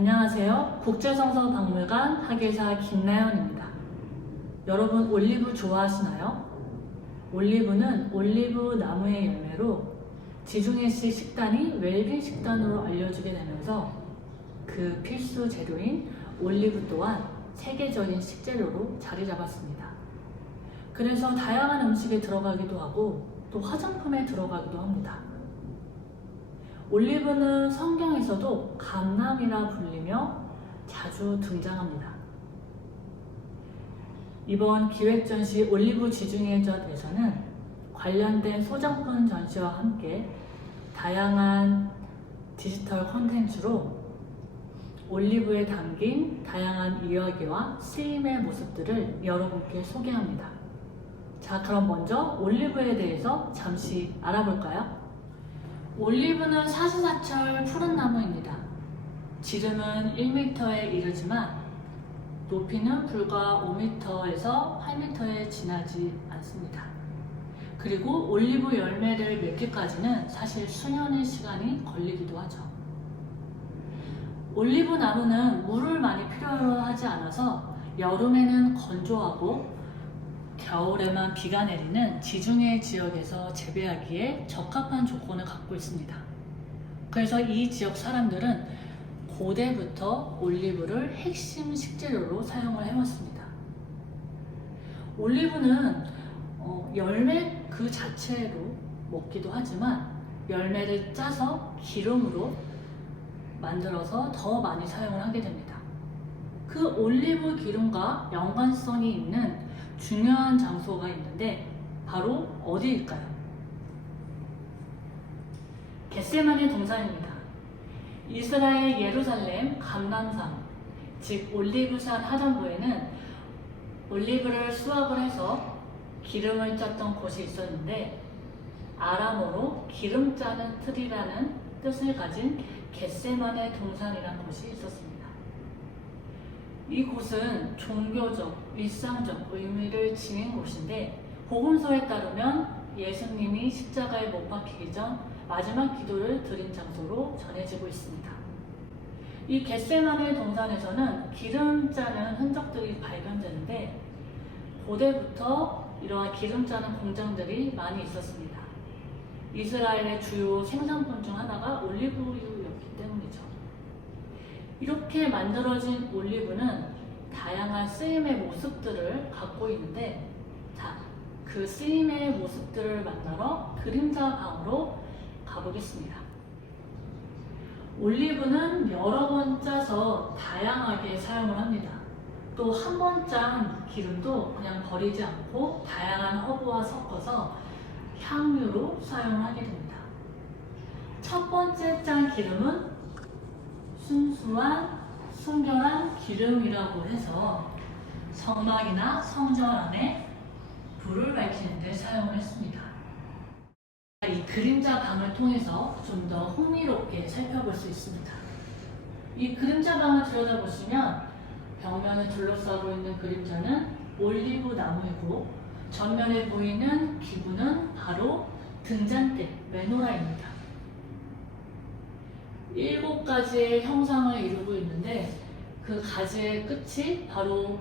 안녕하세요. 국제성서박물관 학예사 김나연입니다. 여러분 올리브 좋아하시나요? 올리브는 올리브 나무의 열매로 지중해식 식단이 웰빙 식단으로 알려지게 되면서 그 필수 재료인 올리브 또한 세계적인 식재료로 자리 잡았습니다. 그래서 다양한 음식에 들어가기도 하고 또 화장품에 들어가기도 합니다. 올리브는 성경에서도 감람이라 불리며 자주 등장합니다. 이번 기획전시 올리브 지중해전에서는 관련된 소장품 전시와 함께 다양한 디지털 콘텐츠로 올리브에 담긴 다양한 이야기와 쓰임의 모습들을 여러분께 소개합니다. 자, 그럼 먼저 올리브에 대해서 잠시 알아볼까요? 올리브는 사시사철 푸른 나무입니다. 지름은 1m에 이르지만 높이는 불과 5m에서 8m에 지나지 않습니다. 그리고 올리브 열매를 맺기까지는 사실 수년의 시간이 걸리기도 하죠. 올리브 나무는 물을 많이 필요하지 않아서 여름에는 건조하고 겨울에만 비가 내리는 지중해 지역에서 재배하기에 적합한 조건을 갖고 있습니다. 그래서 이 지역 사람들은 고대부터 올리브를 핵심 식재료로 사용을 해왔습니다. 올리브는 열매 그 자체로 먹기도 하지만 열매를 짜서 기름으로 만들어서 더 많이 사용을 하게 됩니다. 그 올리브 기름과 연관성이 있는 중요한 장소가 있는데 바로 어디일까요? 겟세마네 동산입니다. 이스라엘 예루살렘 감람산, 즉 올리브산 하단부에는 올리브를 수확을 해서 기름을 짰던 곳이 있었는데 아람어로 기름 짜는 틀이라는 뜻을 가진 겟세마네 동산이라는 곳이 있었습니다. 이곳은 종교적, 일상적 의미를 지닌 곳인데 복음서에 따르면 예수님이 십자가에 못 박히기 전 마지막 기도를 드린 장소로 전해지고 있습니다. 이 겟세마네 동산에서는 기름 짜는 흔적들이 발견되는데 고대부터 이러한 기름 짜는 공장들이 많이 있었습니다. 이스라엘의 주요 생산품 중 하나가 올리브유였기 때문이죠. 이렇게 만들어진 올리브는 다양한 쓰임의 모습들을 갖고 있는데, 자, 그 쓰임의 모습들을 만나러 그림자 방으로 가보겠습니다. 올리브는 여러 번 짜서 다양하게 사용을 합니다. 또 한 번 짠 기름도 그냥 버리지 않고 다양한 허브와 섞어서 향유로 사용을 하게 됩니다. 첫 번째 짠 기름은 순수한 순결한 기름이라고 해서 성막이나 성전 안에 불을 밝히는 데 사용을 했습니다. 이 그림자 방을 통해서 좀 더 흥미롭게 살펴볼 수 있습니다. 이 그림자 방을 들여다보시면 벽면을 둘러싸고 있는 그림자는 올리브 나무이고 전면에 보이는 기구는 바로 등잔대, 메노라입니다. 7가지의 형상을 이루고 있는데 그 가지의 끝이 바로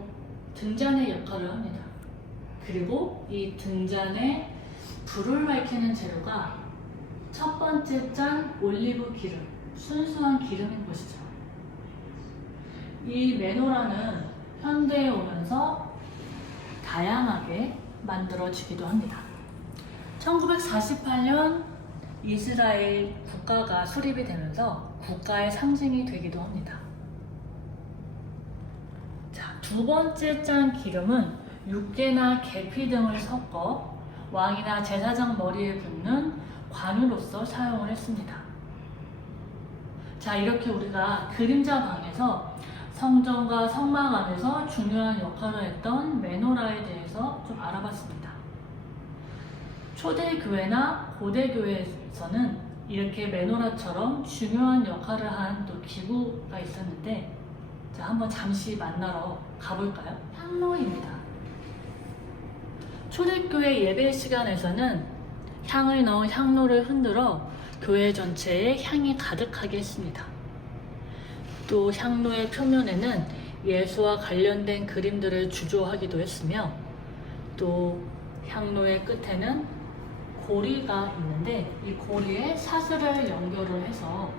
등잔의 역할을 합니다. 그리고 이 등잔에 불을 밝히는 재료가 첫 번째 짠 올리브 기름, 순수한 기름인 것이죠. 이 메노라는 현대에 오면서 다양하게 만들어지기도 합니다. 1948년 이스라엘 국가가 수립이 되면서 국가의 상징이 되기도 합니다. 자, 두 번째 짠 기름은 육개나 계피 등을 섞어 왕이나 제사장 머리에 붓는 관유로서 사용을 했습니다. 자, 이렇게 우리가 그림자 방에서 성전과 성막 안에서 중요한 역할을 했던 메노라에 대해서 좀 알아봤습니다. 초대교회나 고대교회에서는 이렇게 메노라처럼 중요한 역할을 한 또 기구가 있었는데, 자, 한번 잠시 만나러 가볼까요? 향로입니다. 초대교회 예배 시간에서는 향을 넣은 향로를 흔들어 교회 전체에 향이 가득하게 했습니다. 또 향로의 표면에는 예수와 관련된 그림들을 주조하기도 했으며, 또 향로의 끝에는 고리가 있는데 이 고리에 사슬을 연결을 해서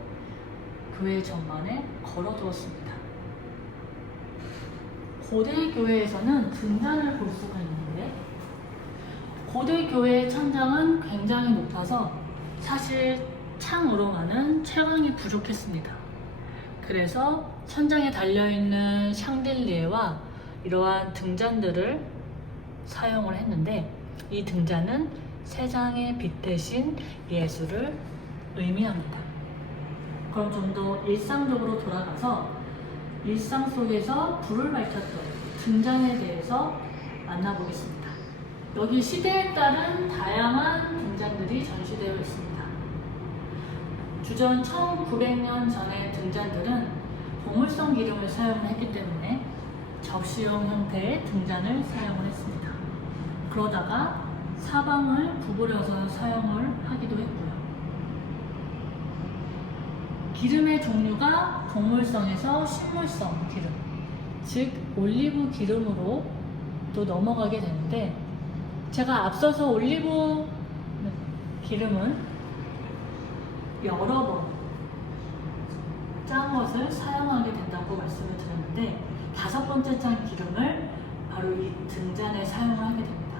교회 전반에 걸어두었습니다. 고대 교회에서는 등잔을 볼 수가 있는데, 고대 교회의 천장은 굉장히 높아서 사실 창으로만은 채광이 부족했습니다. 그래서 천장에 달려있는 샹들리에와 이러한 등잔들을 사용을 했는데, 이 등잔은 세 장의 빛 대신 예수를 의미합니다. 그럼 좀 더 일상적으로 돌아가서 일상 속에서 불을 밝혔던 등잔에 대해서 만나보겠습니다. 여기 시대에 따른 다양한 등잔들이 전시되어 있습니다. 주전 1900년 전의 등잔들은 보물성 기름을 사용했기 때문에 접시용 형태의 등잔을 사용을 했습니다. 그러다가 사방을 구부려서 사용을 하기도 했고요. 기름의 종류가 동물성에서 식물성 기름, 즉 올리브 기름으로 또 넘어가게 되는데, 제가 앞서서 올리브 기름은 여러 번 짠 것을 사용하게 된다고 말씀을 드렸는데, 5번째 짠 기름을 바로 이 등잔에 사용을 하게 됩니다.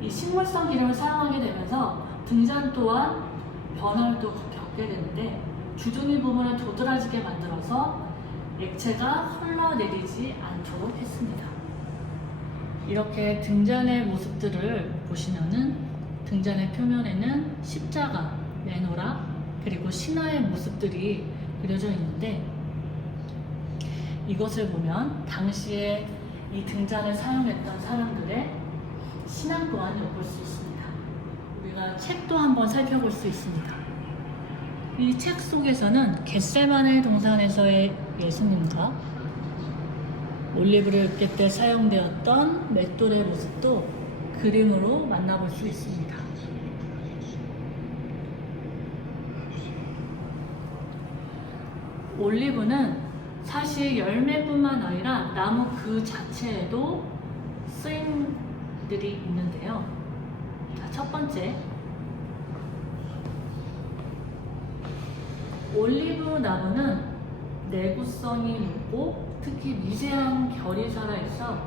이 식물성 기름을 사용하게 되면서 등잔 또한 변화를 또 겪게 되는데, 주둥이 부분을 도드라지게 만들어서 액체가 흘러내리지 않도록 했습니다. 이렇게 등잔의 모습들을 보시면은 등잔의 표면에는 십자가, 메노라, 그리고 신화의 모습들이 그려져 있는데, 이것을 보면 당시에 이 등잔을 사용했던 사람들의 신앙 또한 엿볼 수 있습니다. 우리가 책도 한번 살펴볼 수 있습니다. 이 책 속에서는 겟세마네 동산에서의 예수님과 올리브를 읊을 때 사용되었던 맷돌의 모습도 그림으로 만나볼 수 있습니다. 올리브는 사실 열매뿐만 아니라 나무 그 자체에도 쓰임들이 있는데요. 자, 첫 번째, 올리브 나무는 내구성이 높고 특히 미세한 결이 살아있어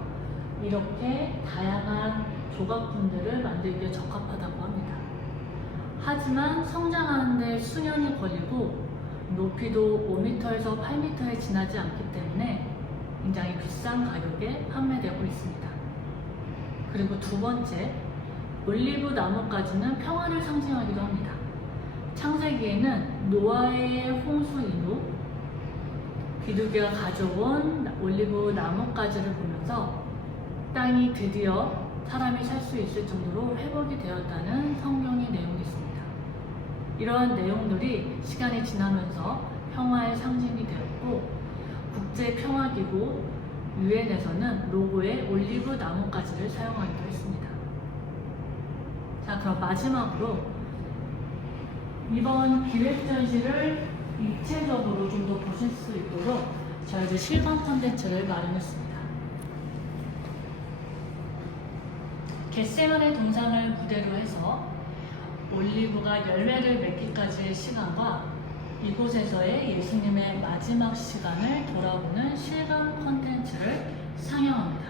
이렇게 다양한 조각품들을 만들기에 적합하다고 합니다. 하지만 성장하는 데 수년이 걸리고 높이도 5m에서 8m에 지나지 않기 때문에 굉장히 비싼 가격에 판매되고 있습니다. 그리고 두 번째, 올리브 나무까지는 평화를 상징하기도 합니다. 창세기에는 노아의 홍수 이후 비둘기가 가져온 올리브 나뭇가지를 보면서 땅이 드디어 사람이 살 수 있을 정도로 회복이 되었다는 성경의 내용이 있습니다. 이러한 내용들이 시간이 지나면서 평화의 상징이 되었고, 국제평화기구 유엔에서는 로고에 올리브 나뭇가지를 사용하기도 했습니다. 자, 그럼 마지막으로 이번 기획전시를 입체적으로 좀 더 보실 수 있도록 저희들 실감 콘텐츠를 마련했습니다. 겟세마네 동산을 무대로 해서 올리브가 열매를 맺기까지의 시간과 이곳에서의 예수님의 마지막 시간을 돌아보는 실감 콘텐츠를 상영합니다.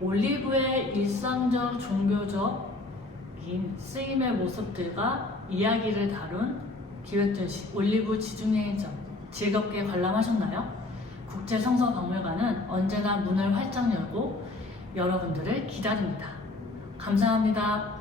올리브의 일상적 종교적인 쓰임의 모습들과 이야기를 다룬 기획전시 올리브 지중해점 즐겁게 관람하셨나요? 국제성서박물관은 언제나 문을 활짝 열고 여러분들을 기다립니다. 감사합니다.